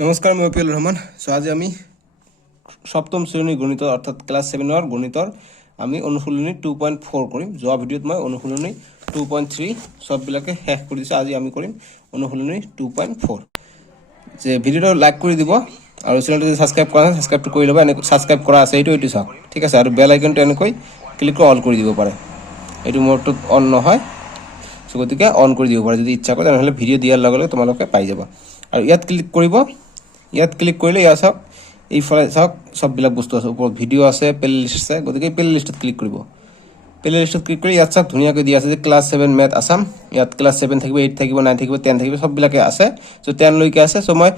নমস্কাৰ মই appeal Rahman so আজি আমি সপ্তম শ্ৰেণীৰ গণিত অৰ্থাৎ ক্লাস 7 ৰ গণিতৰ আমি অনুশীলনী 2.4 কৰিম যোৱা ভিডিঅ'ত মই অনুশীলনী 2.3 সব বিলাকে শেষ কৰি দিছো আজি আমি কৰিম অনুশীলনী 2.4 যে ভিডিঅ'টো লাইক কৰি দিব আৰু চেনেলটো সাবস্ক্ৰাইব কৰা নাই সাবস্ক্ৰাইব কৰি লবা এনে সাবস্ক্ৰাইব কৰা আছে এইটো চাওক ঠিক আছে আৰু বেল আইকনটো এনেকৈ ক্লিক কৰি অল কৰি দিব পাৰে এইটো মোৰটো অন নহয় সো গতিকে অন কৰি দিব পাৰে যদি ইচ্ছা কৰে নহলে ভিডিঅ' দিয়াৰ লগে লগে তোমালোকে পাই যাবা আৰু ইয়াত ক্লিক কৰিব ইয়াত ক্লিক কৰিলে ইয়া সব এই ফলে সব সব বিলাক বস্তু আছে ওপৰত ভিডিও আছে প্লেলিস্ট আছে গতিকে প্লেলিস্টত ক্লিক কৰিব প্লেলিস্টত ক্লিক কৰি ইয়াত সব ধুনিয়াকৈ দিয়া আছে যে ক্লাস 7 ম্যাথ আসাম ইয়াত ক্লাস 7 থাকিব 8 থাকিব 9 থাকিব 10 থাকিব সব বিলাকে আছে সো 10 লৈকে আছে সো মই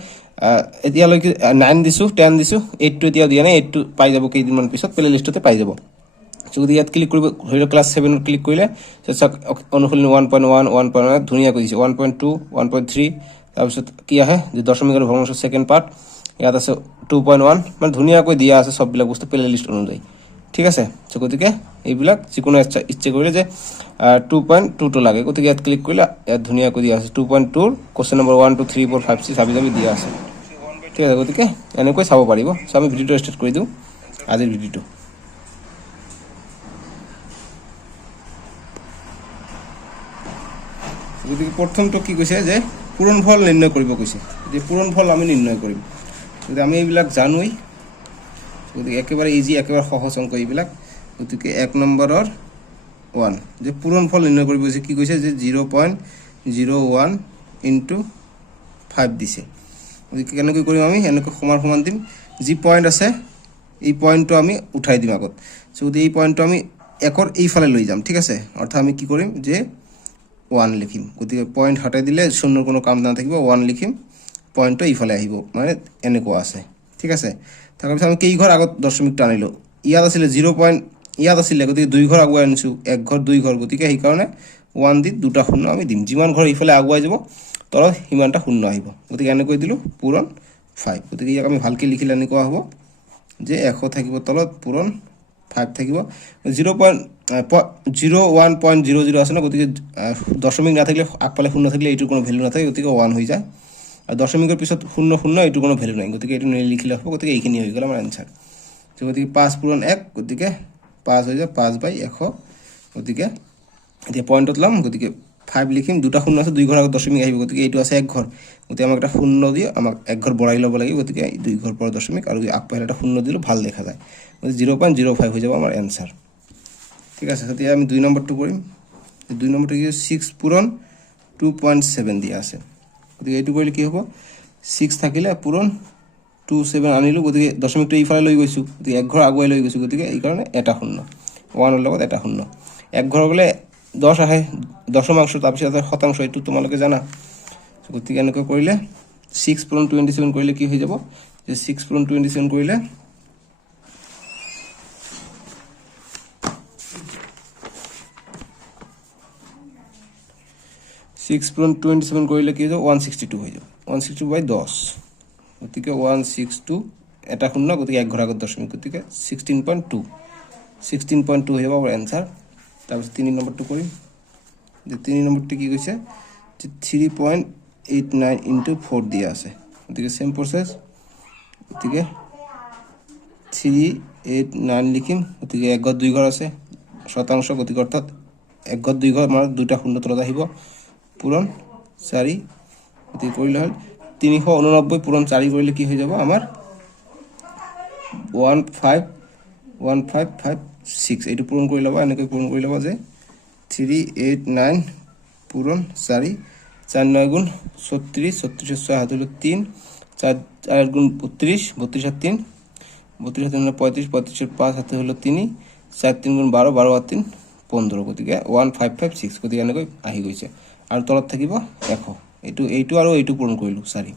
এতিয়া লৈকে 9 দিছো 10 দিছো 8 টো এতিয়া দিয়া নাই 8 টো পাই যাব কেইদিনমান পিছত প্লেলিস্টতে পাই যাব সো যদি ইয়াত ক্লিক কৰিব ধৰিলো ক্লাস 7 ক্লিক কৰিলে সব অনুশীলনী 1.1 1.1 ধুনিয়াকৈ দিছে 1.2 1.3 তাৰপিছত কি আহে যে দশমিকৰ ভগ্নাংশ সেকেন্ড পার্ট ইয়াত আছে 2.1 মানে ধুনিয়াকৈ দিয়া আছে সব বিলাক বস্তু প্লেলিস্ট অনুযায়ী ঠিক আছে সো গতিকে এইবিলাক যিকোনো ইচ্ছা কৰিলে যে 2.2 টো লাগে গতিকে ইয়াত ক্লিক কৰিলে ইয়াত ধুনিয়াকৈ দিয়া আছে 2.2 কোশ্চেন নম্বৰ 1 2 3 4 5 6 হাবি জাবি দিয়া আছে ঠিক আছে গতিকে এনেকৈ চাব পাৰিব সো আমি ভিডিওটো ষ্টাৰ্ট কৰি দিও আজিৰ ভিডিওটো গতিকে প্ৰথমটো কি কৈছে যে পূৰণফল নিৰ্ণয় কৰিব কৈছে যে পূৰণফল আমি নিৰ্ণয় কৰিম যদি আমি এইবিলাক জানোই গতিকে একেবাৰে ইজি একেবাৰে সহজ অংক এইবিলাক গতিকে 1 নম্বৰৰ 1 যে পূৰণফল নিৰ্ণয় কৰিব কৈছে কি কৈছে যে 0.01 * 5 দিছে গতিকে কেনেকৈ কৰিম আমি এনেকৈ সমান সমান দিম যি পয়েন্ট আছে এই পয়েন্টটো আমি উঠাই দিম আগত সো যদি এই পয়েন্টটো আমি একৰ এই ফালে লৈ যাম ঠিক আছে অৰ্থাৎ আমি কি কৰিম যে 1 লিখিম গতিকে পয়েন্ট হটাই দিলে শূন্যৰ কোনো কাম না থাকিব 1 লিখিম পয়েন্টটো ইফালে আহিব মানে এনেকুৱা আছে ঠিক আছে তাৰ পিছত আমি কেই ঘৰ আগত দশমিক টানিলো ইয়াত আছিল 0 পয়েন্ট ইয়াত আছিল গতিকে দুই ঘৰ আগুৱাই আনিছো এক ঘৰ দুই ঘৰ গতিকে এই কাৰণে 1 দি দুটা শূন্য আমি দিম যিমান ঘৰ ইফালে আগুৱাই যাব তলত হিমানটা শূন্য আহিব গতিকে এনেকৈ দিলো পূৰণ 5 গতিকে ইয়াক আমি ভালকৈ লিখিলে এনেকুৱা হ'ব যে 100 থাকিব তলত পূৰণ 5 থাকিব 0.01.00 আছে না গতিকে দশমিক না থাকলে আগপালে শূন্য থাকলে এইটোৰ কোনো ভ্যালু নাথাকে গতিকে 1 হৈ যায় আৰ দশমিকৰ পিছত শূন্য শূন্য এইটোৰ কোনো ভ্যালু নাই গতিকে এইটো লিখিলে হ'ব গতিকে এইখিনি হৈ গ'ল আমাৰ आंसर গতিকে 5 পূৰণ 1 গতিকে 5 হৈ যায় 5/100 গতিকে এতিয়া পয়েন্টত লম গতিকে 5 লিখিম দুটা শূন্য আছে দুই ঘৰ আগত দশমিক আহিব গতিকে এইটো আছে এক ঘৰ গতিকে আমাক এটা শূন্য দিও আমাক এক ঘৰ বঢ়াই ল'ব লাগিব গতিকে দুই ঘৰ পৰ দশমিক আৰু আগপালে এটা শূন্য দিলে ভাল দেখা যায় গতিকে 0.05 হৈ যাব আমাৰ आंसर ঠিক আছে তেতিয়া আমি 2 নম্বৰটো কৰিম 2 নম্বৰটো কি 6 পূৰণ 2.7 দিয়া আছে গতিকে এইটো কৰিলে কি হ'ব 6 থাকিলে পূৰণ 27 আনিলো গতিকে দশমিকটো ইফালে লৈ গৈছো গতিকে এক ঘৰ আগুৱাই লৈ গৈছো গতিকে এই কাৰণে এটা শূন্য 1 ৰ লগত এটা শূন্য এক ঘৰ গলে 10 আহে দশমাংশ তাৰপিছত শতাংশ এইটো তোমালোকে জানা গতিকে এনেকৈ কৰিলে 6 পূৰণ 27 কৰিলে কি হৈ যাব যে 6 পূৰণ 27 কৰিলে 6 পূৰণ 27 কৰিলে কি হৈ যাব 162 হৈ যাব 162/10 গতিকে 162 এটা শূন্য গতিকে এক ঘৰ আগত দশমিক গতিকে 16.2 হৈ যাব আমাৰ आंसर তাৰপিছত 3 নম্বৰটো কৰিম যে 3 নম্বৰটো কি কৈছে যে 3.89 * 4 দিয়া আছে গতিকে সেম প্ৰসেস গতিকে 389 লিখিম গতিকে এক ঘৰ দুই ঘৰ আছে শতাংশ গতিকে অৰ্থাৎ এক ঘৰ দুই ঘৰ মানে দুটা শূন্য তলত আহিব পূৰণ 4 গতিকে কৰিলে হল 389 পূৰণ 4 কৰিলে কি হৈ যাব আমাৰ 15156 এইটো পূৰণ কৰি লবা এনেকৈ পূৰণ কৰি লবা যে 389 পূৰণ 4 4 9 গুণ 36 36 6 হাত হলো 3 4 4 গুণ 32 32 আর 3 32 আর 3 হলো 35 35 আর 5 হাতে হলো 3 4 3 গুণ 12 12 আর 3 15 গতিকে 1556 গতিকে এনেকৈ আহি গৈছে আৰু তলত থাকিব 100 এইটো আৰু এইটো পূৰণ কৰিলো 4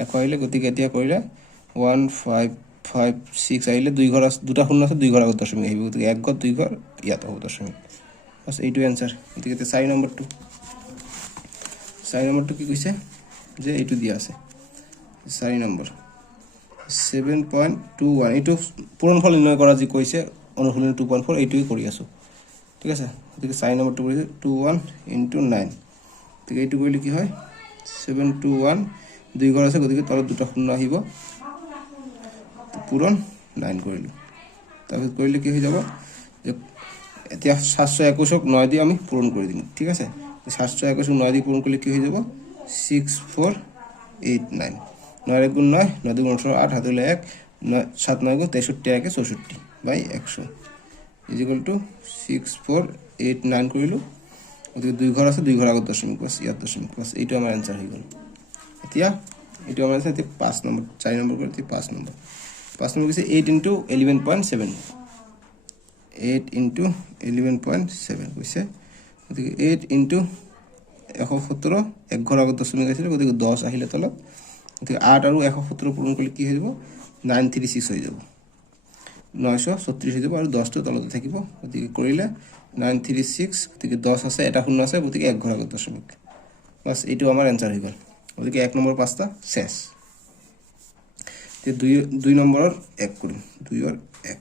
100 আহিলে গতিকে এতিয়া কৰিলে 1556 আহিলে দুই ঘৰ দুটা শূন্য আছে দুই ঘৰ আগত দশমিক আহিব গতিকে এক ঘৰ দুই ঘৰ ইয়াত হ'ব দশমিক বাস এইটো आंसर গতিকে 4 নম্বৰটো কি কৈছে যে এইটো দিয়া আছে 4 নম্বৰ 7.21 এইটো পূৰণফল নিৰ্ণয় কৰা যি কৈছে অনুশীলনী 2.4 এইটোই কৰি আছো ঠিক আছে গতিকে 4 নম্বৰটো কৰিছে 21 * 9 ঠিক এইটো কৰিলে কি হয় 721 দুই ঘৰ আছে গতিকে তলত দুটা শূন্য আহিব পূৰণ 9 কৰিলোঁ তাৰপিছত কৰিলে কি হৈ যাব যে এতিয়া 721ক 9 দি আমি পূৰণ কৰি দিম ঠিক আছে 721ক 9 দি পূৰণ কৰিলে কি হৈ যাব 6489 9 গুণ 9 9 গুণ 18 8 হাতলৈ 1 7 9 গুণ 63 1 64 বাই 100 ইজ ইকুয়াল টু 6489 কৰিলোঁ গতিকে দুই ঘৰ আছে দুই ঘৰ আগত দশমিক প্লাস ইয়াত দশমিক প্লাস এইটো আমাৰ আনসাৰ হৈ গ'ল এতিয়া এইটো আমাৰ আছে 5 নম্বৰ 4 নম্বৰ কৰি 5 নম্বৰ 5 নম্বৰ কৈছে 8 into 11.7 8 into 11.7 কৈছে গতিকে 8 into 117 এক ঘৰ আগত দশমিক আছিল গতিকে 10 আহিলে তলত গতিকে 8 আৰু 117 পূৰণ কৰিলে কি হৈ যাব 936 হৈ যাব 936 হৈ যাব আৰু 10 টো তলত থাকিব গতিকে কৰিলে 936 গতিকে 10 আছে এটা শূন্য আছে গতিকে এক ঘৰ আগত দশমিক বাস এইটো আমাৰ আনসাৰ হৈ গ'ল গতিকে 1 নম্বৰ পাঁচটা শেষ তে 2 নম্বৰৰ 1 কৰিম 2 ৰ 1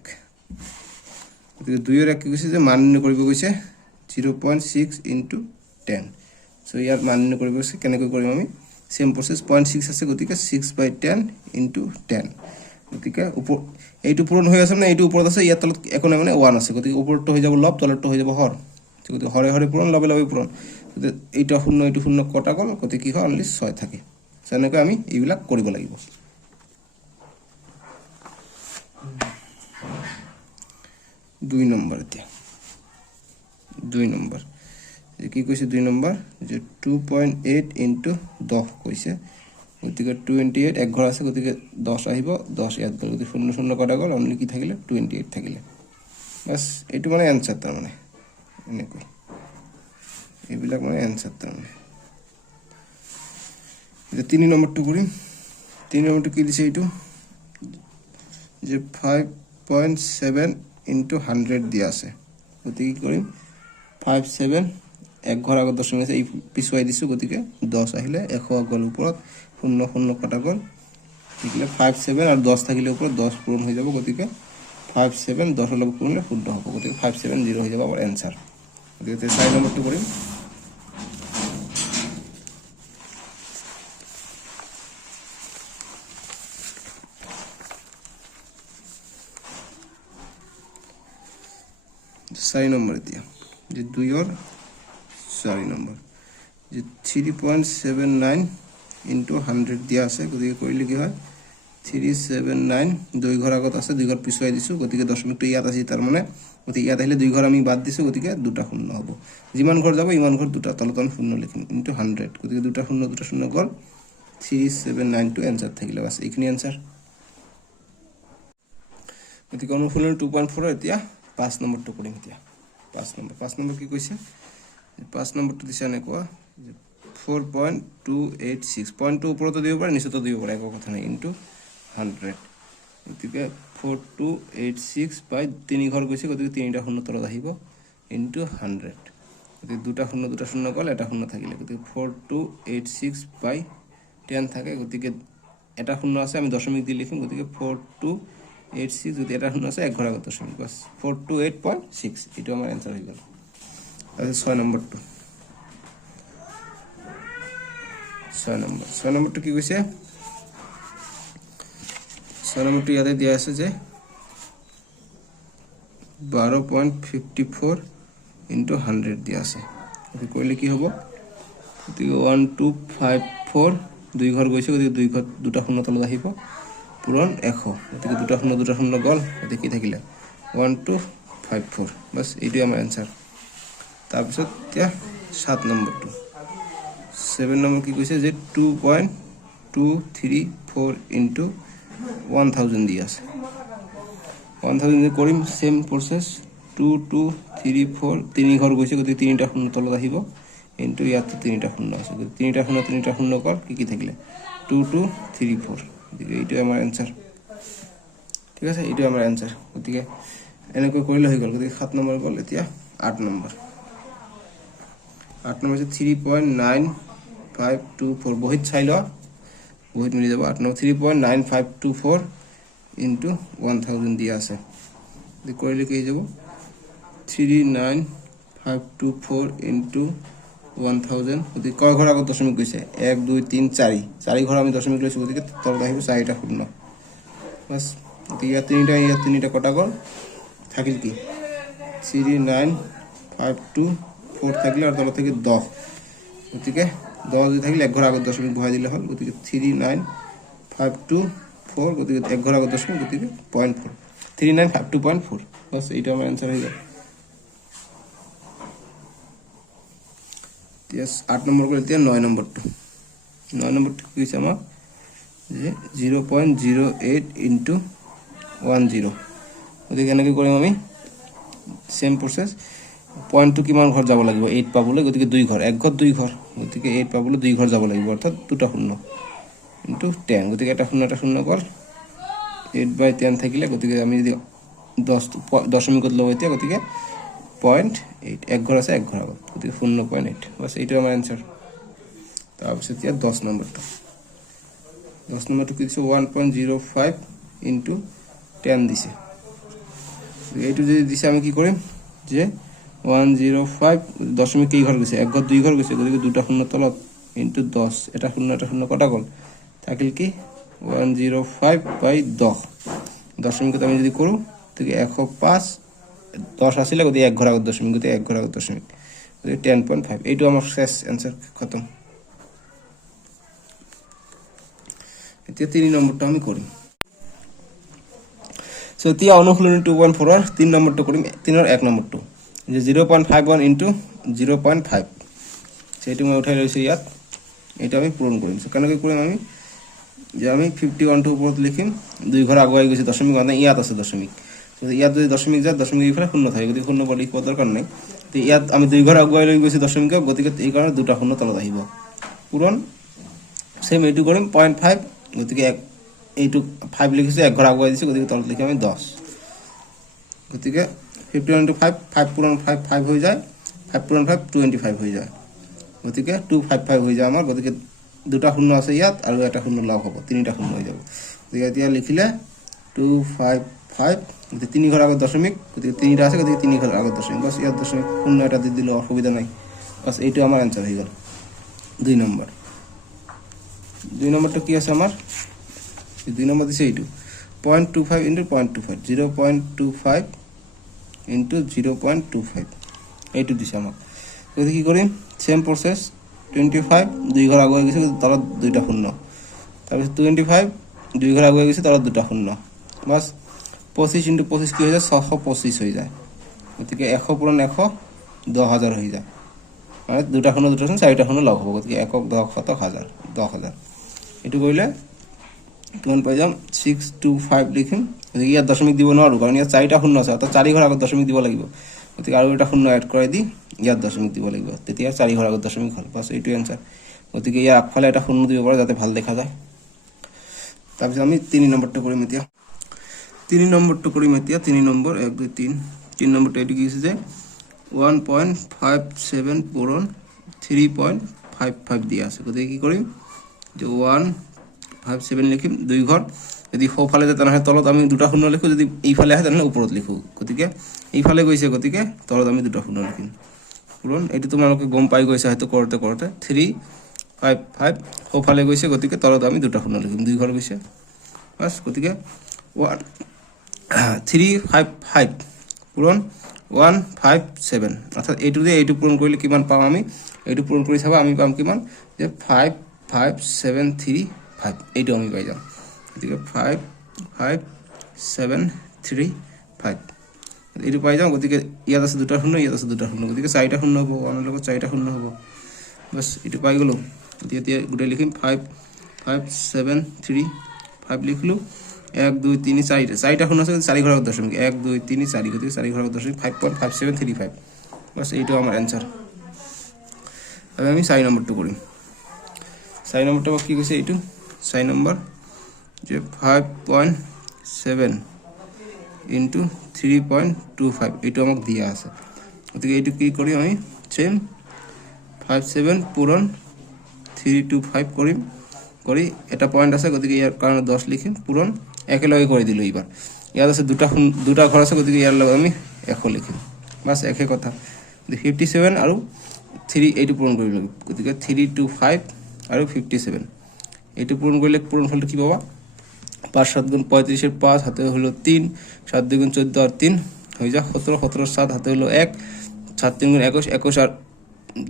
গতিকে 2 ৰ 1 কি কৈছে যে মান নিৰ্ণয় কৰিব কৈছে 0.6 into 10 সো ইয়াৰ মান নিৰ্ণয় কৰিব কৈছে কেনেকৈ কৰিম আমি সেম প্ৰসেস 0.6 আছে গতিকে 6/10 into 10 গতিকে এইটো পূৰণ হৈ আছে না এইটো ওপৰত আছে ইয়াত তলত একো নাই মানে 1 আছে গতিকে ওপৰটো হৈ যাব লব তলটো হৈ যাব হৰ গতিকে হৰে হৰে পূৰণ লবে লবে পূৰণ গতিকে এইটো শূন্য কটা গল গতিকে কি হয় অনলি 6 থাকে যেনেকৈ আমি এইবিলাক কৰিব লাগিব 2 নম্বৰ এতিয়া 2 নম্বৰ কি কৈছে 2 নম্বৰ যে 2.8 into 10 কৈছে গতিকে 28 এক ঘৰ আছে গতিকে 10 আহিব 10 ইয়াত গল গতিকে শূন্য শূন্য কটা গল অনলি কি থাকিলে 28 থাকিলে বাস এইটো মানে আনসাৰ তাৰ মানে এনেকৈ এইবিলাক মানে আনসাৰ তাৰ মানে যে 3 নম্বৰটো কৰিম 3 নম্বৰটো কি দিছে এইটো যে 5.7 into 100 দিয়া আছে গতিকে কি কৰিম 57 এক ঘৰ আগত দশমিক আছে এই পিছুৱাই দিছো গতিকে 10 আহিলে 100 গল ওপৰত শূন্য শূন্য কটা গল থাকিলে 57 আৰু 10 থাকিলে ওপৰত 10 পূৰণ হৈ যাব গতিকে 57 10 লগ পূৰণলে শুদ্ধ হ'ব গতিকে 570 হৈ যাব আমাৰ আনসাৰ গতিকে 4 নম্বৰটো কৰিম চাৰি নম্বৰ এতিয়া যে 2 ৰ 4 নম্বৰ যে 3.79 into 100 দিয়া আছে গতিকে কৰিলে কি হয় 379 দুই ঘৰ আগত আছে দুই ঘৰ পিছুৱাই দিছো গতিকে দশমিকটো ইয়াত আছে তাৰ মানে গতিকে ইয়াত আহিলে দুই ঘৰ আমি বাদ দিছো গতিকে দুটা শূন্য হ'ব যিমান ঘৰ যাব ইমান ঘৰ দুটা তলত আমি শূন্য লিখিম into 100 গতিকে দুটা শূন্য গল 379 টো আনসাৰ থাকিলে বাস এইখিনি আনসাৰ গতিকে অনুশীলন 2.4 এতিয়া 5 নম্বৰটো কৰিম এতিয়া 5 নম্বৰ কি কৈছে 5 নম্বৰটো দিছে এনেকুৱা 4.286 পইণ্টটো ওপৰতো দিব পাৰে নিচেতো দিব পাৰে একো কথা নাই ইনটু 100 গতিকে 4286 বাই 3 ঘৰ গৈছে গতিকে 3টা শূন্য তলত আহিব ইনটু 100 গতিকে দুটা শূন্য গল এটা শূন্য থাকিলে গতিকে 4286 বাই 10 থাকে গতিকে এটা শূন্য আছে আমি দশমিক দি লিখিম গতিকে 4286 যদি এটা শূন্য আছে এক ঘৰ আগত দশমিক বাস 428.6 এটো আমাৰ আনসাৰ হৈ গল তাহলে 6 নম্বৰটো 6 নম্বৰটো কি কৈছে 6 নম্বৰটো ইয়াতে দিয়া আছে যে 12.54 into 100 দিয়া আছে এটো কৰিলে কি হ'ব গতিকে 1254 দুই ঘৰ গৈছে গতিকে দুই ঘৰ দুটা শূন্য তলত আহিব পূৰণ 100 গতিকে দুটা শূন্য গল গতিকে কি থাকিলে 1254 বাস এইটো আমাৰ আনসাৰ তাৰপিছত এতিয়া 7 নম্বৰটো 7 নম্বৰ কি কৈছে যে 2.234 into 1000 দিয়া আছে 1000 কৰিম সেম প্ৰসেস 2234 তিনি ঘৰ গৈছে গতিকে তিনিটা শূন্য তলত আহিব ইনটু ইয়াত তিনিটা শূন্য আছে গতিকে তিনিটা শূন্য গল কি থাকিলে 2234 গতিকে এইটো আমাৰ আনসাৰ ঠিক আছে এইটো আমাৰ আনসাৰ গতিকে এনেকৈ কৰিলে হৈ গল গতিকে 7 নম্বৰ গল এতিয়া 8 নম্বৰ 8 নম্বৰ আছে 3.9524 বহিত চাই ল বহিত মিলি যাব 8 নম্বৰ 3.9524 into 1000 দিয়া আছে দি কৰিলে কি যাব 39524 into 1000 গতিকে কয় ঘৰ আগত দশমিক গৈছে 1 2 3 4 4 ঘৰ আমি দশমিক লৈছো গতিকে তলত আহিব 4টা শূন্য বাস গতিকে ইয়াত তিনিটা কটা গ'ল থাকিল কি 39524 থাকিলে আর তলত থেকে 10 গতিকে 10 যদি থাকিলে এক ঘর আগত দশমিক বহাই দিলে হল গতিকে 39524 গতিকে এক ঘর আগত দশমিক গতিকে 0.4 39524.4 বাস এইটা আমার आंसर হয়ে গেল यस 8 নম্বর করে দিতে 9 নম্বরটা 9 নম্বরটা কি হইছে আমার যে 0.08 ইনটু 10 গতিকে এনে কি কৰিম আমি সেম প্রসেস পয়েন্ট টু কিমান ঘর যাব লাগিব 8 পাবলৈ গতিকে 2 ঘর এক ঘর 2 ঘর গতিকে 8 পাবলৈ 2 ঘর যাব লাগিব অর্থাৎ দুটা শূন্য ইনটু 10 গতিকে এটা শূন্য কর 8/10 থাকিলে গতিকে আমি যদি 10 দশমিকত লও এতিয়া গতিকে 0.8 এক ঘর আছে এক ঘর আগত গতিকে 0.8 বাস এইটা আমার आंसर তাৰপিছত এতিয়া 10 নম্বৰটো 10 নম্বৰটো কি দিছে 1.05 ইনটু 10 দিছে এইটো যদি দিছে আমি কি কৰিম যে 105 দশমিক কি ঘর গেছে এক ঘর 2 ঘর গেছে গতিকে দুটা শূন্য তলত ইনটু 10 এটা শূন্য কটা গল থাকিল কি 105/10 দশমিকত আমি যদি কৰো তাকে 105 10 আসিলে গতি এক ঘর আগত দশমিক গতি এক ঘর আগত দশমিক গতি 10.5 এইটো আমার শেষ आंसर খতম এতিয়া 3 নম্বরটা আমি করি সো এতিয়া অনুশীলনী 2.4 এর 3 নম্বরটা করি 3 এর 1 নম্বরটা যে 0.51 ইনটু 0.5 সেটা মই উঠাই লৈছো ইয়াত এটা আমি পূরণ কৰিম সো কেনেকৈ কৰিম আমি যে আমি 51 টো উপৰত লিখিম দুই ঘৰ আগুৱাই গৈছে দশমিক মানে ইয়াত আছে দশমিক ইয়াত যদি দশমিক যায় দশমিক ইফালে শূন্য থাকে গতিকে শূন্য বলি লিখিব দৰকাৰ নাই তো ইয়াত আমি দুই ঘৰ আগুৱাই লৈ গৈছে দশমিক গতিকে এই কাৰণে দুটা শূন্য তলত আহিব পূৰণ সেম এইটো কৰিম 0.5 গতিকে এইটো 5 লিখিছো এক ঘৰ আগুৱাই দিছে গতিকে তলত লিখিম আমি 10 গতিকে 51 into 5 5 পূরণ 5 5 হৈ যায় 5 পূরণ 5 25 হৈ যায় গতিকে 255 হৈ যায় আমাৰ গতিকে দুটা শূন্য আছে ইয়াত আৰু এটা শূন্য লাভ হ'ব তিনিটা শূন্য হৈ যাব গতিকে এতিয়া লিখিলে 255 গতিকে তিনি ঘর আগত দশমিক গতিকে তিনিটা আছে গতিকে তিনি ঘর আগত দশমিক বাস ইয়াত দশমিক শূন্য এটা দি দিলে অসুবিধা নাই বাস এইটো আমাৰ आंसर হৈ গল 2 নম্বৰ 2 নম্বৰটো কি আছে আমাৰ 2 নম্বৰ দিছে এইটো 0.25 into 0.25 0.25 into 0.25 এইটো দিছে আমাক গতিকে কি কৰিম সেম প্ৰসেস 25 দুই ঘৰ আগুৱাই গৈছে তলত দুইটা শূন্য তাৰপিছত 25 দুই ঘৰ আগুৱাই গৈছে তলত দুটা শূন্য বাস 25 into 25 কি হৈ যায় 625 হৈ যায় গতিকে 100 পূরণ 100 10000 হৈ যায় মানে দুটা শূন্য চাৰিটা শূন্য লগ হ'ব গতিকে 1 10 শতক হাজাৰ 10000 এটো কৰিলে কিমান পাই যাম 625 লিখিম গতিকে ইয়াত দশমিক দিব নোৱাৰো কাৰণ ইয়াত চাৰিটা শূন্য আছে অৰ্থাৎ চাৰি ঘৰ আগত দশমিক দিব লাগিব গতিকে আৰু এটা শূন্য এড কৰাই দি ইয়াত দশমিক দিব লাগিব তেতিয়া চাৰি ঘৰ আগত দশমিক হ'ল বাস এইটো आंसर গতিকে ইয়াৰ আগফালে এটা শূন্য দিব পাৰা যাতে ভাল দেখা যায় তাৰপিছত আমি 3 নম্বৰটো কৰিম এতিয়া 3 নম্বৰটো কৰিম এতিয়া 3 নম্বৰ 1 2 3 3 নম্বৰটো এটো কি আছে যে 1.57 পূৰণ 3.55 দিয়া আছে গতিকে কি কৰিম যে 157 লিখিম দুই ঘর যদি সোঁফালে যায় তেনেহলে তলত আমি দুটা শূন্য লিখো যদি এইফালে আহে তেনেহলে ওপৰত লিখো গতিকে এইফালে গৈছে গতিকে তলত আমি দুটা শূন্য লিখিম পূৰণ এইটো তোমালোকে গম পাই গৈছে হয়তো কৰতে 355 সোঁফালে গৈছে গতিকে তলত আমি দুটা শূন্য লিখিম দুই ঘর গৈছে বাস গতিকে 355 পূৰণ 157 অৰ্থাৎ এইটো দিয়ে এইটো পূৰণ কৰিলে কিমান পাম আমি এইটো পূৰণ কৰি চাবা আমি পাম কিমান যে 55735 এইটো আমি পাই যাম গতিকে 55735 এইটো পাই যাম গতিকে ইয়াত আছে দুটা শূন্য গতিকে চাৰিটা শূন্য হ'ব আমাৰ লগত চাৰিটা শূন্য হ'ব বাস এইটো পাই গলো এতিয়া গুটে লিখিম 55735 লিখলো 1 2 3 4 চাৰিটা শূন্য আছে চাৰি ঘৰ আগত দশমিক 1 2 3 4 গতিকে চাৰি ঘৰ আগত দশমিক 5.5735 বাস এইটো আমাৰ आंसर अब আমি 4 নম্বৰটো কৰিম 4 নম্বৰটো কি কৈছে এইটো 4 নম্বৰ যে 5.7 into 3.25 এইটো আমাক দিয়া আছে গতিকে এইটো কি কৰিম আমি সেম 57 পূৰণ 325 কৰিম কৰি এটা পয়েন্ট আছে গতিকে ইয়াৰ কাৰণে 10 লিখিম পূৰণ একেলগে কৰি দিলো এইবাৰ ইয়াত আছে দুটা ঘৰ আছে গতিকে ইয়াৰ লগত আমি 100 লিখিম বাস একে কথা 57 আৰু 3 এইটো পূৰণ কৰিব লাগিব গতিকে 3 2 5 আৰু 57 এইটো পূৰণ কৰিলে পূৰণফলটো কি পাবা 5 7 গুণ 35 এর 5 হাতে হলো 3 7 2 গুণ 14 আর 3 হয়ে যায় 17 17 7 হাতে হলো 1 7 3 গুণ 21 21 আর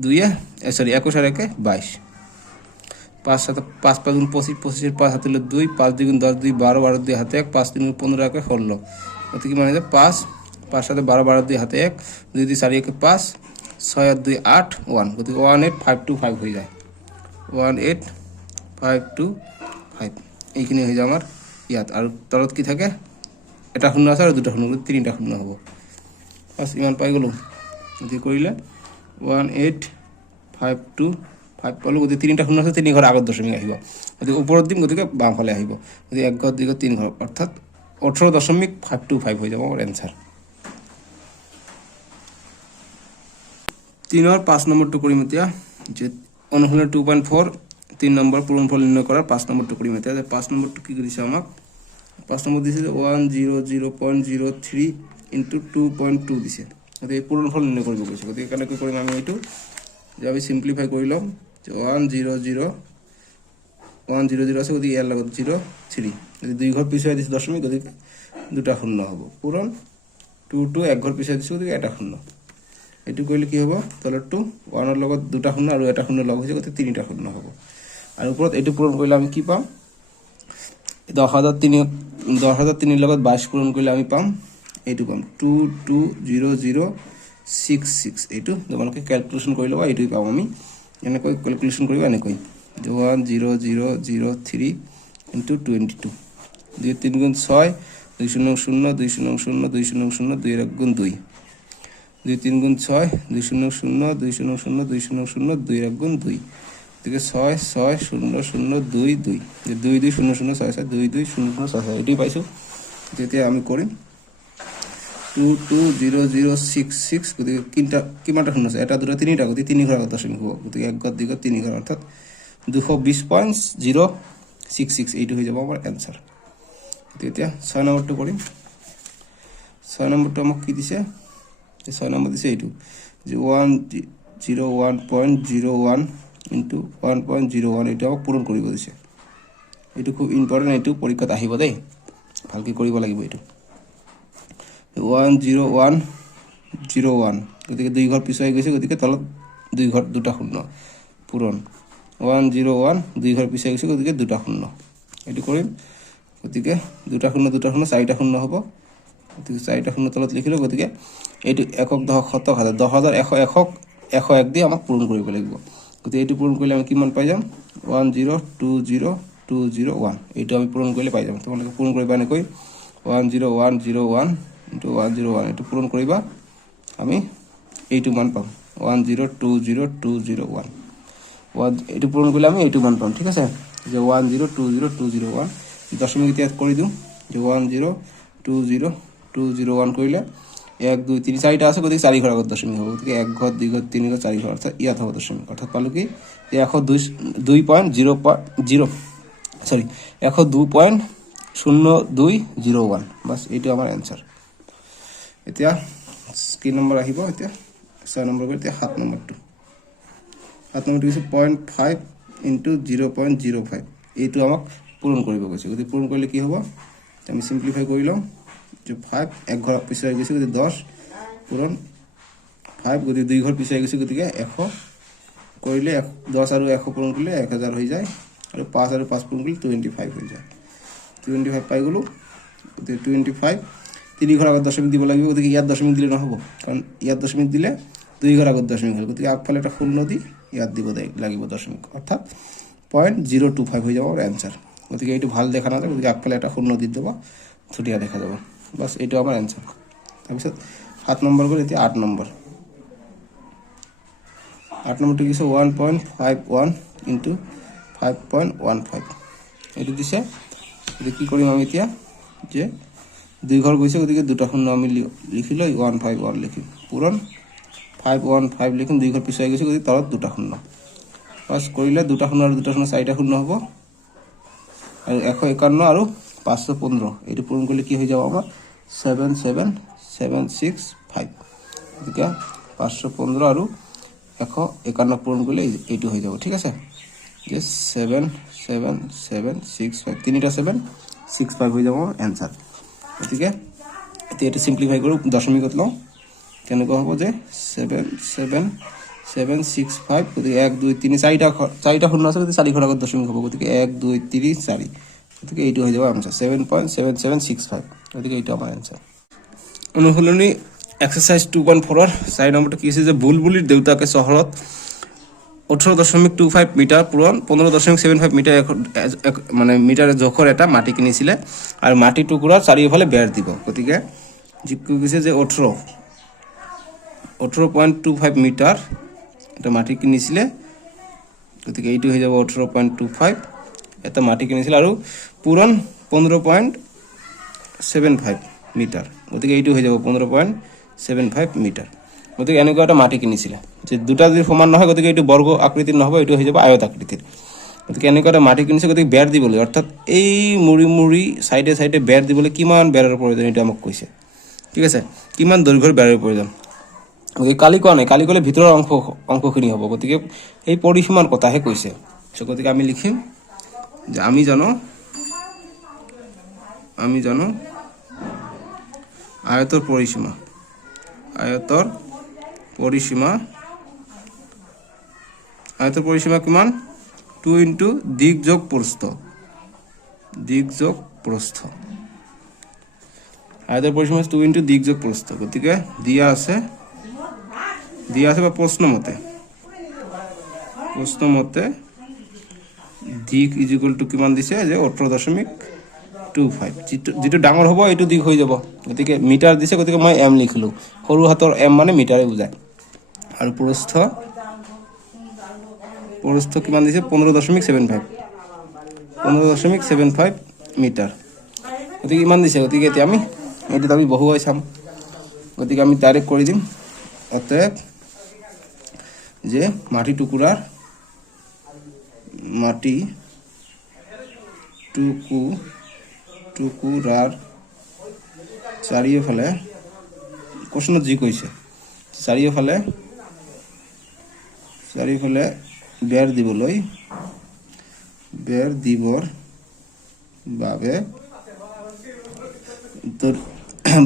2 সরি 21 আর 1 22 5 7 5 5 গুণ 25 25 এর 5 হাতে হলো 2 5 2 গুণ 10 2 12 12 2 হাতে 1 5 3 গুণ 15 1 16 অত কি মানে 5 5 7 12 12 2 হাতে 1 2 2 4 1 5 6 আর 2 8 1 গতি 18525 হয়ে যায় 18525 এইখিনি হয়ে যায় আমার ইয়াত আর তলত কি থাকে এটা শূন্য আছে আর দুটো শূন্য তিনটা শূন্য হবো বাস ইমান পাই গেল যদি করিলে 18525 পালো গতি তিনটা শূন্য আছে 3 ঘর আগত দশমিক আহিব গতি উপরের দিন গতিকে বাম ফালে আহিব গতি 1 ঘর 2 ঘর 3 ঘর অর্থাৎ 18.525 হয়ে যাব আমার অ্যানসার 3 और 5 নম্বরটো কৰিম এতিয়া যে অনুশীলন 2.4 3 নম্বৰ পূৰণফল নিৰ্ণয় কৰাৰ 5 নম্বৰটো কৰিম এতিয়া 5 নম্বৰটো কি কৰিছে আমাক 5 নম্বৰ দিছে 100.03 ইনটু 2.2 দিছে গতি এই পূৰণফল নিৰ্ণয় কৰিব কৈছে গতি কেনেকৈ কৰিম আমি এইটো যে আমি সিম্পলিফাই কৰি লম যে 100 আছে গতি ইয়াৰ লগত 03 গতি দুই ঘৰ পিছুৱাই দিছে দশমিক গতি দুটা শূন্য হ'ব পূৰণ 2 2 এক ঘৰ পিছুৱাই দিছে গতি এটা শূন্য এটু কইলে কি হবে তলটো 1 এর লগত দুটা শূন্য আর এটা শূন্য লগ হইছে গতি তিনটা শূন্য হবে আর উপরত এটু পূরণ কইলে আমি কি পাম 10003 এর লগত 22 পূরণ কইলে আমি পাম এটু পাম 220066 এটু তোমাকে ক্যালকুলেশন কইলো বা এটুই পাম আমি এনে কই ক্যালকুলেশন করিবা এনে কই 10003 * 22 2 3 গুণ 6 200 200 200 200 2 এর গুণ 2 2 3 গুণ 6 200 200 200 2 এর গুণ 2 থেকে 6 6 0 0 2 2 2 2 0 0 6 6 2 2 0 0 6 6 এটাই পাইছো যেতে আমি করি 220066 গতিকে কিমানটা শূন্য আছে এটা দুটা তিনটা গতি তিন ঘর দশমিক হবো গতিকে এক ঘর দুই ঘর তিন ঘর অর্থাৎ 220.066 এইটো হয়ে যাব আমার অ্যানসার এতিয়া 6 নম্বরটা করি 6 নম্বরটা আমাকে কি দিছে 6 নম্বর দিছে এইটো যে 101.01 ইনটু 1.01 এটা আমাক পূরণ কৰিব দিছে এইটো খুব ইম্পৰ্টেন্ট এইটো পৰীক্ষাত আহিব দেই ভালকৈ কৰিব লাগিব এইটো 10101 গতিকে দুই ঘৰ পিছাই গৈছে গতিকে তলত দুই ঘৰ দুটা শূন্য পূৰণ 101 দুই ঘৰ পিছাই গৈছে গতিকে দুটা শূন্য এইটো কৰিম গতিকে দুটা শূন্য চাৰিটা শূন্য হ'ব গতিকে চাৰিটা শূন্য তলত লিখিলো গতিকে এইটো একক দশক শতক হাজাৰ 10101 দিয়ে আমাক পূৰণ কৰিব লাগিব গতিকে এইটো পূৰণ কৰিলে আমি কিমান পাই যাম 1020201 এইটো আমি পূৰণ কৰিলে পাই যাম তোমালোকে পূৰণ কৰিবা এনেকৈ 10101 ইনটু 101 এইটো পূৰণ কৰিবা আমি এইটো মান পাম 1020201 এইটো পূৰণ কৰিলে আমি এইটো মান পাম ঠিক আছে যে 1020201 দশমিক ইয়াত কৰি দিওঁ যে 1020201 কৰিলে 1 2 3 4টা আছে গতিকে 4 ঘর আগত দশমিক হবে গতিকে 1 ঘর 2 ঘর 3 ঘর 4 ঘর অর্থাৎ ইয়াত হবে দশমিক অর্থাৎ পালো কি 102.0 সরি 102.0201 বাস এইটো আমার অ্যানসার এতিয়া কি নম্বৰ আহিব এতিয়া 6 নম্বৰ কৰি এতিয়া 7 নম্বৰটো 7 নম্বৰটো হৈছে 0.5 ইনটু 0.05 এইটো আমাক পূৰণ কৰিব কৈছে গতিকে পূৰণ কৰিলে কি হ'ব আমি সিম্পলিফাই কৰি লম যে 5 এক ঘৰ পিছাই গৈছে গতিকে 10 পূৰণ 5 গতিকে দুই ঘৰ পিছাই গৈছে গতিকে 100 কৰিলে 10 আৰু 100 পূৰণ কৰিলে 1000 হৈ যায় আৰু 5 আৰু 5 পূৰণ কৰিলে 25 হৈ যায় 25 পাই গলো গতিকে 25 তিনি ঘর আগত দশমিক দিব লাগিব গতিকে ইয়াত দশমিক দিলে নহব কারণ ইয়াত দশমিক দিলে দুই ঘর আগত দশমিক হল গতিকে আগফালে একটা শূন্য দি ইয়াত দিব লাগিব দশমিক অর্থাৎ 0.025 হৈ যাব আর অ্যানসার গতিকে এইটো ভাল দেখা নাযায় গতিকে আগফালে একটা শূন্য দি দেব ধুনীয়া দেখা যাব বাস এইটো আমার অ্যানসার তাৰপিছত 7 নম্বৰ গ'ল এতিয়া 8 নম্বৰ 8 নম্বৰটো দিছে 1.51 ইনটু 5.15 এইটো দিছে এটা কি কৰিম আমি এতিয়া যে দুই ঘর গৈছে গতিকে দুটা শূন্য আমি লিখিলো 151 লিখিম পূরণ 515 লিখিম দুই ঘর পিছাই গৈছে গতিকে তলত দুটা শূন্য বাস কৰিলে দুটা শূন্য আৰু দুটা শূন্য চাৰিটা শূন্য হ'ব আৰু 151 আৰু 515 এইটো পূৰণ কৰলে কি হয়ে যাব আমাৰ 77765 গতিকে 515 আৰু 51 পূৰণ কৰিলে এইটো হৈ যাব ঠিক আছে যে 7 7 7 6 5 তিনিটা 7 6 5 হৈ যাব এনসার গতিকে এটা সিম্পলিফাই কৰো দশমিকত লওঁ কেনেকৈ হ'ব যে 7 7 7 6 5 গতিকে 1 2 3 চাৰিটা শূন্য আছে গতিকে 4 ঘৰ আগত দশমিক হ'ব গতিকে 1 2 3 4 গতিকে এইটো হৈ যাব আনসার 7.7765 গতিকে এইটো আমাৰ আনসাৰ অনুশীলনী এক্সাৰসাইজ 2.4 ৰ 4 নম্বৰটো কি আছে যে বুলবুলিৰ দেউতাকে চহৰত 18.25 মিটাৰ পূৰণ 15.75 মিটাৰ মানে মিটাৰ জোখৰ এটা মাটি কিনিছিলে আৰু মাটি টুকুৰা চাৰিওফালে বেৰ দিব গতিকে যি কৈছে যে 18.25 মিটাৰ এটা মাটি কিনিছিলে গতিকে এইটো হৈ যাব 18.25 এটা মাটি কিনিছিলে আৰু পূৰণ 15.75 মিটাৰ গতিকে এইটো হৈ যাব 15.75 মিটাৰ গতিকে এনেকুৱা এটা মাটি কিনিছিলে যে দুটা যদি সমান নহয় গতিকে এইটো বৰ্গ আকৃতিৰ নহব এইটো হৈ যাব আয়ত আকৃতিৰ গতিকে এনেকুৱা এটা মাটি কিনিছে গতিকে বেৰ দিবলৈ অৰ্থাৎ এই মুৰি সাইডে সাইডে বেৰ দিবলৈ কিমান বেৰৰ প্ৰয়োজন এটা আমাক কৈছে ঠিক আছে কিমান দৈৰ্ঘ্যৰ বেৰৰ প্ৰয়োজন গতিকে কালি কোৱা নাই কালি ক'লে ভিতৰৰ অংশখিনি হ'ব গতিকে এই পৰিসীমাৰ কথাহে কৈছে গতিকে আমি লিখিম যে আমি জানো আয়তৰ পৰিসীমা কিমান 2 ইনটু দিক যোগ প্ৰস্থ আয়তৰ পৰিসীমা 2 ইনটু দিক যোগ প্ৰস্থ গতিকে দিয়া আছে বা প্ৰশ্ন মতে দিক ইজ ইকুয়াল টু কিমান দিছে যে 18.25 যেটো ডাঙৰ হ'ব এইটো দিক হৈ যাব গতিকে মিটাৰ দিছে গতিকে মই এম লিখিলো সৰু হাতৰ এম মানে মিটাৰে বুজায় আৰু প্ৰস্থ কিমান দিছে 15.75 মিটাৰ গতিকে ইমান দিছে গতিকে এতিয়া আমি এইটো আমি বহুৱাই চাম গতিকে আমি ডাইৰেক্ট কৰি দিম অতএব যে মাটি টুকুৰাৰ চাৰিওফালে কোশ্চনত যি কৈছে চাৰিওফালে বেৰ দিবৰ বাবে তোৰ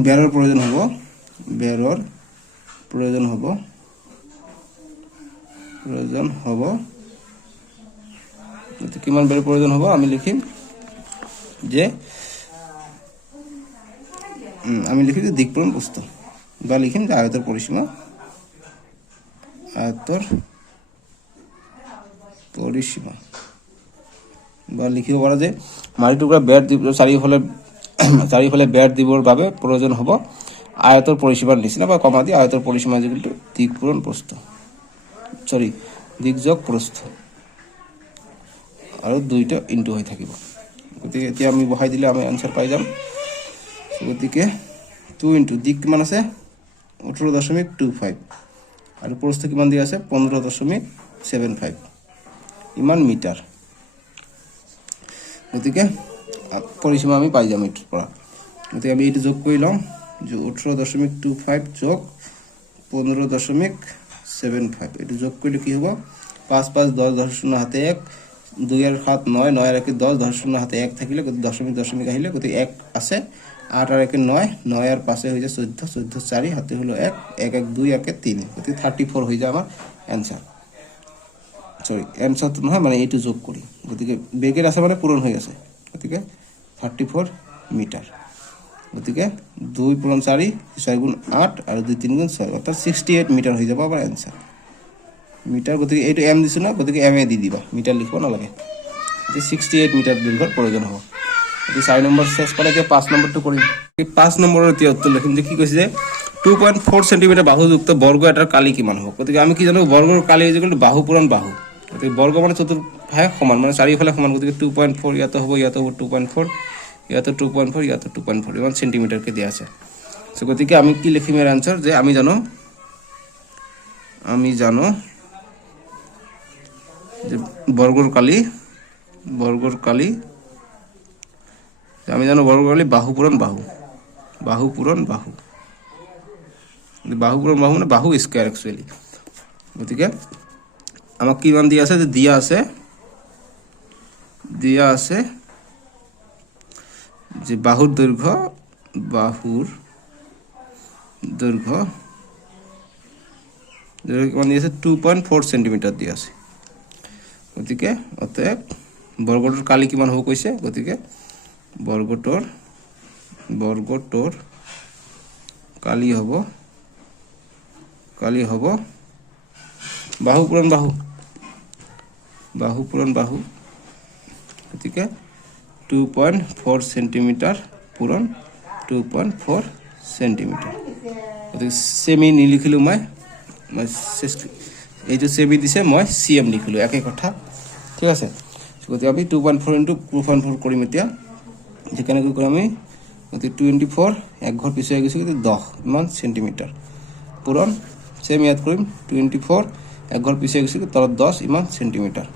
বেৰৰ প্ৰয়োজন হ'ব কিমান বেৰৰ প্ৰয়োজন হ'ব আমি লিখিম যে দিক পূৰণ প্ৰস্থ বা লিখিম যে আয়তৰ পৰিসীমা বা লিখিব পাৰা যে মাটি টুকুৰা বেৰ চাৰিওফালে বেৰ দিবৰ বাবে প্ৰয়োজন হ'ব আয়তৰ পৰিসীমাৰ নিচিনা বা কমা দি আয়তৰ পৰিসীমা যেটো দিক পূৰণ প্ৰস্থ দিক যোগ প্ৰস্থ আৰু দুইটা ইনটু হৈ থাকিব গতিকে এতিয়া আমি বহাই দিলে আমি আনসার পাই যাম গতিকে 2 ইনটু দিক কিমান আছে 18.25 আৰু প্ৰস্থ কিমান দিয়া আছে 15.75 ইমান মিটাৰ গতিকে পৰিসীমা আমি পাই যাম এটাৰ পৰা গতিকে আমি এইটো যোগ কৰি লম যে 18.25 যোগ 15.75 এইটো যোগ কৰিলে কি হ'ব 5 5 10 10 শূন্য হাতে 1 2 আর 7 9 9 আর 1 10 10 শূন্য হাতে 1 থাকিলে গতি দশমিক আহিলে গতি 1 আছে 8 আর 1 9 9 আর 5 হৈ যায় 14 14 4 হাতে হলো 1 1 1 2 1 3 গতি 34 হৈ যায় আমাৰ आंसर आंसर তো নহয় মানে এইটো যোগ কৰি গতিকে বেগের আছে মানে পূরণ হৈ আছে গতিকে 34 মিটার গতিকে 2 পূরণ 4 6 গুণ 8 আর 2 3 গুণ 6 অর্থাৎ 68 মিটার হৈ যাব আমাৰ आंसर মিটার গতিকে এইটো এম দিছো না গতিকে এম এ দি দিবা মিটার লিখব না লাগে গতি 68 মিটার দৈৰ্ঘ্যৰ প্ৰয়োজন হ'ব গতি 4 নম্বৰ শেষ পালে যে 5 নম্বৰটো কৰিম এই 5 নম্বৰৰ এতিয়া উত্তৰ লিখিম যে কি কৈছে যে 2.4 সেন্টিমিটাৰ বাহুযুক্ত বৰ্গ এটাৰ কালি কিমান হ'ব গতিকে আমি কি জানো বৰ্গৰ কালি ইজ ইকুয়াল টু বাহু পূৰণ বাহু গতিকে বৰ্গ মানে চতুৰ্ফালে সমান মানে চাৰিওফালে সমান গতিকে 2.4 ইয়াত হ'ব 2.4 ইয়াত 2.4 ইয়াত 2.4 ইমান সেন্টিমিটার কে দিয়া আছে সো গতিকে আমি কি লিখিম এর आंसर যে আমি জানো যে বৰ্গৰ কালি আমি জানো বৰ্গৰ কালি বাহু পূৰণ বাহু মানে বাহু স্কয়াৰ एक्चुअली গতিকে আমাক কিমান দিয়া আছে দিয়া আছে যে বাহুৰ দৈৰ্ঘ্য কিমান দিয়া আছে 2.4 সেন্টিমিটাৰ দিয়া আছে গতিকে অতএব বৰ্গটোৰ কালি কিমান হ'ব কৈছে গতিকে বৰ্গটোৰ কালি হ'ব বাহু পূৰণ বাহু গতিকে 2.4 সেন্টিমিটাৰ পূৰণ 2.4 সেন্টিমিটার গতিকে সেমি নিলিখিলো মই এই যে সেমি দিছে মই সিএম লিখিলো একে কথা ঠিক আছে গতিকে আমি 2.4 ইনটু 2.4 কৰিম এতিয়া যে কেনেকৈ কৰিম আমি গতিকে 24 এক ঘৰ পিছুৱাই গৈছে কিন্তু 10 ইমান সেন্টিমিটাৰ পূৰণ সেম ইয়াত কৰিম 24 এক ঘৰ পিছুৱাই গৈছে তলত 10 ইমান সেন্টিমিটাৰ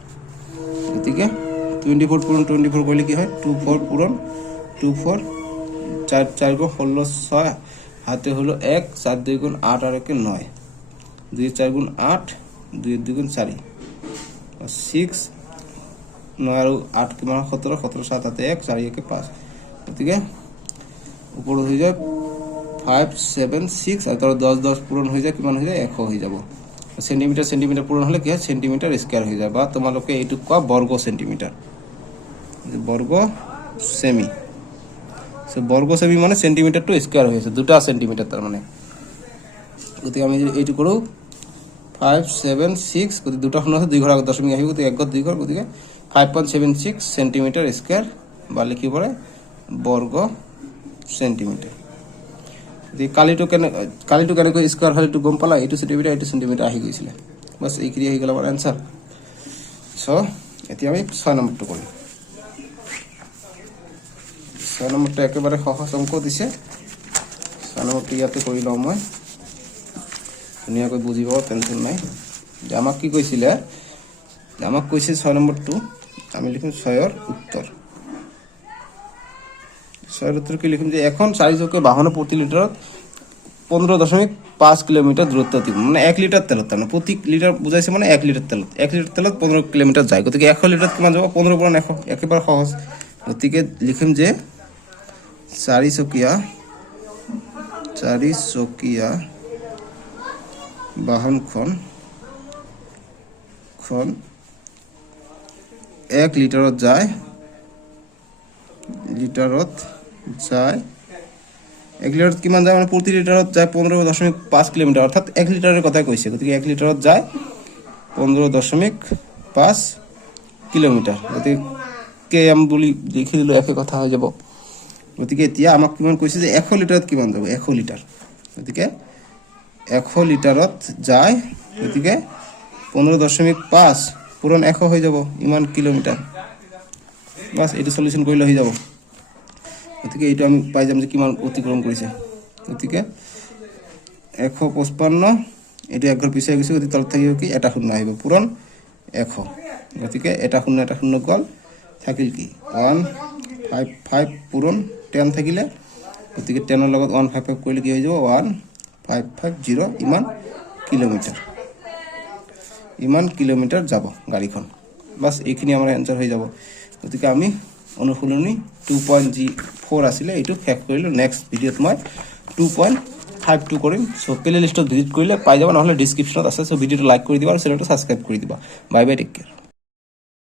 গতিকে 24 পূৰণ 24 কৰিলে কি হয় 24 পূৰণ 24 4 গুণ 16 6 হাতে হলো 1 7 2 গুণ 8 আর 1 9 2 4 গুণ 8 2 2 গুণ 4 6 9 আর 8 কিমান 17 17 7 হাতে 1 4 1 5 গতিকে উপর হয়ে যায় 5 7 6 আর তার 10 10 পূরণ হয়ে যায় কিমান হয়ে যায় 100 হয়ে যাব সেন্টিমিটার পূরণ হলে কি হয় সেন্টিমিটার স্কয়ার হয়ে যায় বা তোমালোকে এইটু কোৱা বর্গ সেন্টিমিটার বর্গ সেমি বর্গ সেমি মানে সেন্টিমিটার টু স্কয়ার হয়েছে দুটা সেন্টিমিটার তার মানে গতিকে আমি এইটু করো 5 7 6 গতিকে দুটা শূন্য আছে দুই ঘর আগে দশমিক আহিব গতিকে এক ঘর দুই ঘর গতিকে 5.76 সেন্টিমিটার স্কয়ার বা লিখি পড়ে বর্গ সেন্টিমিটার কালিটো কেনেকৈ স্কয়ার হলে একটু গম পালা এইটো সেন্টিমিটার আহি গৈছিল বাস এইখিনি আহি গেল আমাৰ আনসাৰ সো এতিয়া আমি 6 নম্বৰটো কৰিম 6 নম্বৰটো একেবাৰে সহজ অংক দিছে 6 নম্বৰটো ইয়াতে কৰি লওঁ মই ধুনীয়াকৈ বুজিব টেনশন নাই যে আমাক কি কৈছিলে আমাক কৈছে 6 নম্বৰটো আমি লিখিম 6 ৰ উত্তৰ 6 ৰ উত্তৰ কি লিখিম যে এখন 4 চকীয়া বাহন প্ৰতি লিটাৰত 15.5 কিলোমিটার দূরত্ব অতিক্রম মানে 1 লিটার তেলত না প্রতি লিটার বুঝাইছে মানে 1 লিটার তেলত 15 কিলোমিটার যায় গতিকে 100 লিটার কিমান যাব 15 পূরণ 100 একেবারে সহজ গতিকে লিখিম যে 4 চকীয়া বাহনখন 1 লিটারত যায় 1 লিটারত কিমান যায় মানে প্রতি লিটারত যায় 15.5 কিলোমিটার অর্থাৎ 1 লিটারের কথা কইছে গতিকে 1 লিটারত যায় 15.5 কিলোমিটার গতিকে কেএম বলি লিখি দিলো একে কথা হয়ে যাব গতিকে এতিয়া আমাক কিমান কইছে যে 100 লিটারত কিমান যাব 100 লিটার গতিকে 100 লিটারত যায় গতিকে 15.5 পূরণ 100 হয়ে যাব ইমান কিলোমিটার বাস এটা সলিউশন কৰিলে হৈ যাব গতিকে এইটো আমি পাই যাম যে কিমান অতিক্ৰম কৰিছে গতিকে 155 এটা এক ঘৰ পিছাই গৈছে গতিকে তলত থাকিব কি এটা শূন্য আহিব পূৰণ 100 গতিকে এটা শূন্য গল থাকিল কি 155 পূৰণ 10 থাকিলে গতিকে 10 ৰ লগত 155 কৰিলে কি হৈ যাব 1550 ইমান কিলোমিটাৰ যাব গাড়ীখন বাস এইখিনি আমাৰ আনসার হৈ যাব গতিকে আমি অনুশীলনী 2.4 আছিলে এইটো শেষ কৰিলো নেক্সট ভিডিওত মই 2.52 কৰিম সো প্লে লিষ্টত ভিজিট কৰিলে পাই যাব নহলে ডেসক্ৰিপশনত আছে সো ভিডিওটো লাইক কৰি দিবা আৰু চেনেলটো সাবস্ক্ৰাইব কৰি দিবা বাই বাই টেক কেয়াৰ